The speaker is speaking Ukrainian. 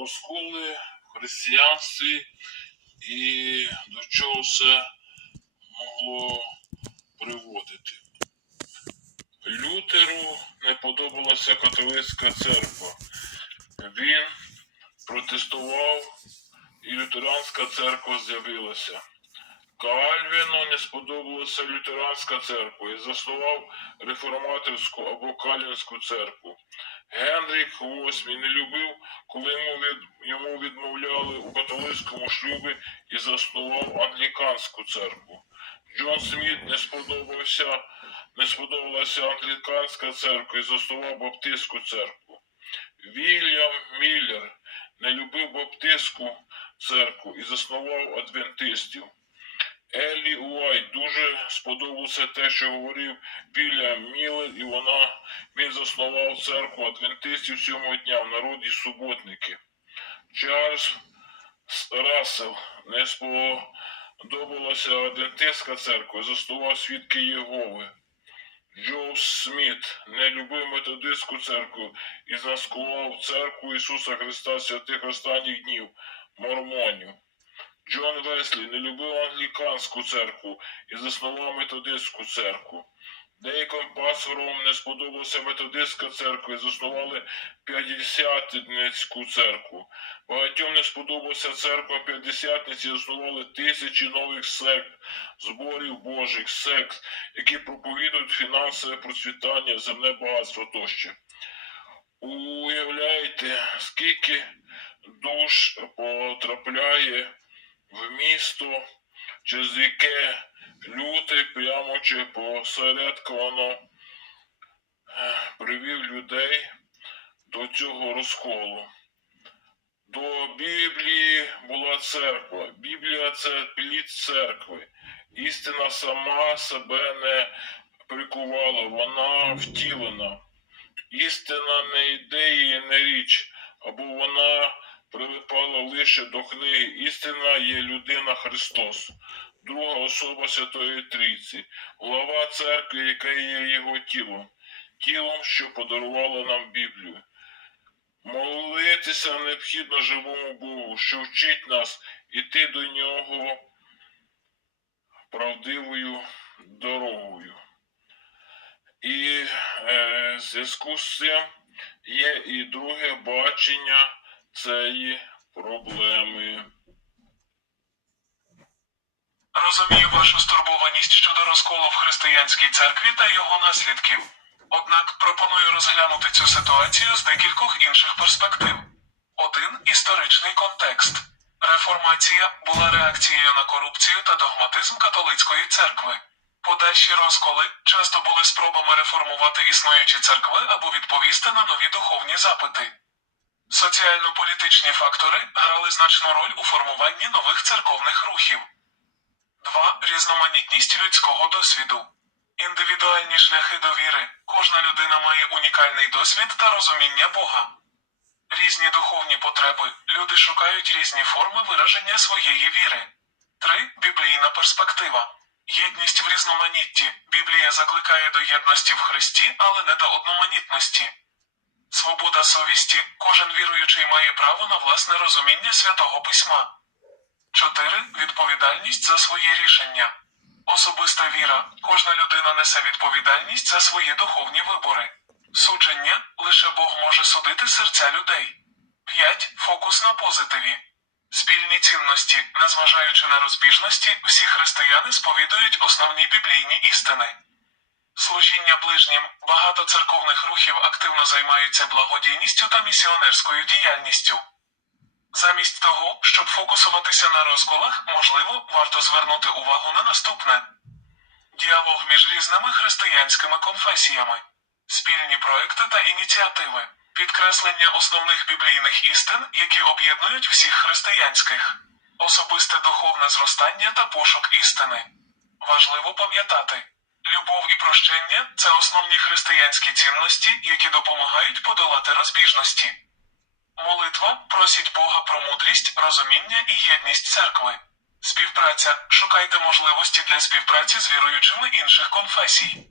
розколи в християнстві і до чого все могло приводити. Лютеру не подобалася католицька церква. Він протестував, і лютеранська церква з'явилася. Кальвіну не сподобалася лютеранська церква і заснував реформаторську або кальвінську церкву. Генрік VIII не любив, коли йому, від, йому відмовляли у католицькому шлюбі і заснував англіканську церкву. Джон Сміт не сподобався, не сподобалася англіканська церква і заснував баптистську церкву. Вільям Міллер не любив баптистську церкву і заснував адвентистів. Еллі Уайт дуже сподобалося те, що говорив Вільям Міллер, і вона він заснував церкву адвентистів сьомого дня в народі суботники. Чарльз Рассел не сподобалася адвентистська церква, заснував свідки Єгови. Джо Сміт не любив методистську церкву і заснував церкву Ісуса Христа святих останніх днів, мормонів. Джон Веслі не любив англіканську церкву і заснував методистську церкву. Деяким пасторам не сподобалася методистська церква і заснували п'ятдесятницьку церкву. Багатьом не сподобалася церква п'ятдесятниці і заснували тисячі нових сект, зборів Божих, сект, які проповідують фінансове процвітання, земне багатство тощо. Уявляєте, скільки душ потрапляє в місто, через яке люди прямо чи посередковано е, привів людей до цього розколу. До Біблії була церква. Біблія це плід церкви. Істина сама себе не прикувала, вона втілена. Істина не ідея, не річ, або вона прилипала лише до книги. Істина є людина Христос, друга особа Святої Трійці, глава церкви, яка є його тілом, тілом, що подарувало нам Біблію. Молитися необхідно живому Богу, що вчить нас іти до нього правдивою дорогою. І е, в зв'язку з цим є і друге бачення цієї проблеми. Розумію вашу стурбованість щодо розколу в християнській церкві та його наслідків. Однак пропоную розглянути цю ситуацію з декількох інших перспектив. Один історичний контекст. Реформація була реакцією на корупцію та догматизм католицької церкви. Подальші розколи часто були спробами реформувати існуючі церкви або відповісти на нові духовні запити. Соціально-політичні фактори грали значну роль у формуванні нових церковних рухів. 2. Різноманітність людського досвіду. Індивідуальні шляхи довіри. Кожна людина має унікальний досвід та розуміння Бога. Різні духовні потреби. Люди шукають різні форми вираження своєї віри. 3. Біблійна перспектива. Єдність в різноманітті. Біблія закликає до єдності в Христі, але не до одноманітності. Свобода совісті. Кожен віруючий має право на власне розуміння святого письма. 4. Відповідальність за свої рішення. Особиста віра. Кожна людина несе відповідальність за свої духовні вибори. Судження лише Бог може судити серця людей. 5. Фокус на позитиві. Спільні цінності, незважаючи на розбіжності, всі християни сповідують основні біблійні істини. Служіння ближнім. Багато церковних рухів активно займаються благодійністю та місіонерською діяльністю. Замість того, щоб фокусуватися на розколах, можливо, варто звернути увагу на наступне: діалог між різними християнськими конфесіями, спільні проекти та ініціативи, підкреслення основних біблійних істин, які об'єднують всіх християнських, особисте духовне зростання та пошук істини. Важливо пам'ятати. Любов і прощення це основні християнські цінності, які допомагають подолати розбіжності. Молитва просіть Бога про мудрість, розуміння і єдність церкви. Співпраця шукайте можливості для співпраці з віруючими інших конфесій.